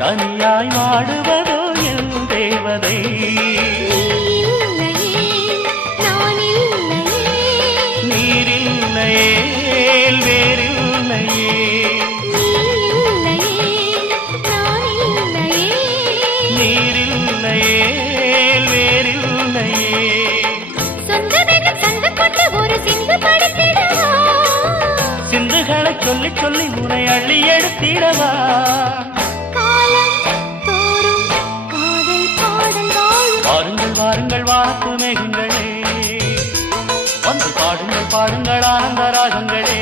தனியாய் வாடுவதோ என் தேவதை. நீரில்லையே வேறில்லையே, நீரில்லையே வேறில்லையே. சிந்துகளை சொல்லி சொல்லி உனை அள்ளி எடுத்திடவா. வாருங்கள் வாருங்கள் வாத்து மேகங்களே, வந்து பாடுங்கள் பாடுங்கள் ஆனந்த ராகங்களே.